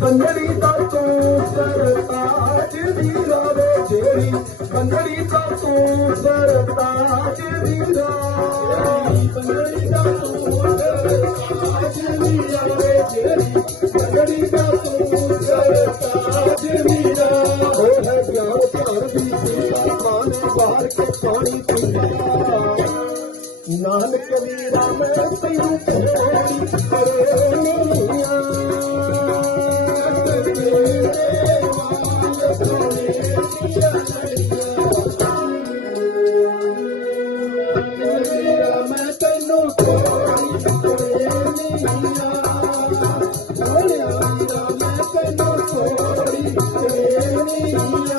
ਬੰਦੜੀ ਦਾ ਤੂੰ ਸਰਤਾਜ ਵੀਰਾ ਵੇ ਜਿਹੜੀ ਬੰਦੜੀ ਦਾ ਤੂੰ ਸਰਤਾਜ ਵੀਰਾ ਬੰਦੜੀ ਦਾ ਤੂੰ ਸਰਤਾਜ ਵੀਰਾ ਵੇ ਜਿਹੜੀ ਬੰਦੜੀ ਦਾ ਤੂੰ ਸਰਤਾਜ ਵੀਰਾ ਉਹ ਹੈ ਗਿਆਨ ਧਿਆਨ ਦੀ ਸੀਤਾ ਮਾਨ ਬਾਹਰ ਕੇ ਪਾਣੀ ਪੀਂਦਾ ਨਾਨਕ ਵੀਰਾ ਮੈਂ ਤੈਨੂੰ ਕੋੜੀ ਕਰੇ ਨੀਆਂ ਤੇਰੇ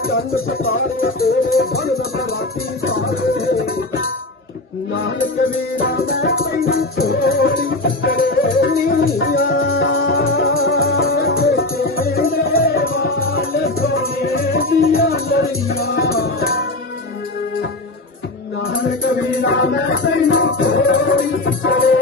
ਚੰਦ ਸਤਾਰੇ ਤੇਰੇ ਮਨ ਰਾਤੀ ਸਾਰੇ ਨਾਨਕ ਵੀਰਾ ਮੈਂ ਤੈਨੂੰ ਛੋੜੀ ਕਰੇ ਨੀਆਂ ਤੇਰੇ ਵਾਲ ਸੋਨੇ ਦੀਆਂ ਲੜੀਆਂ हर कबीला मैं तेनू छोड़ी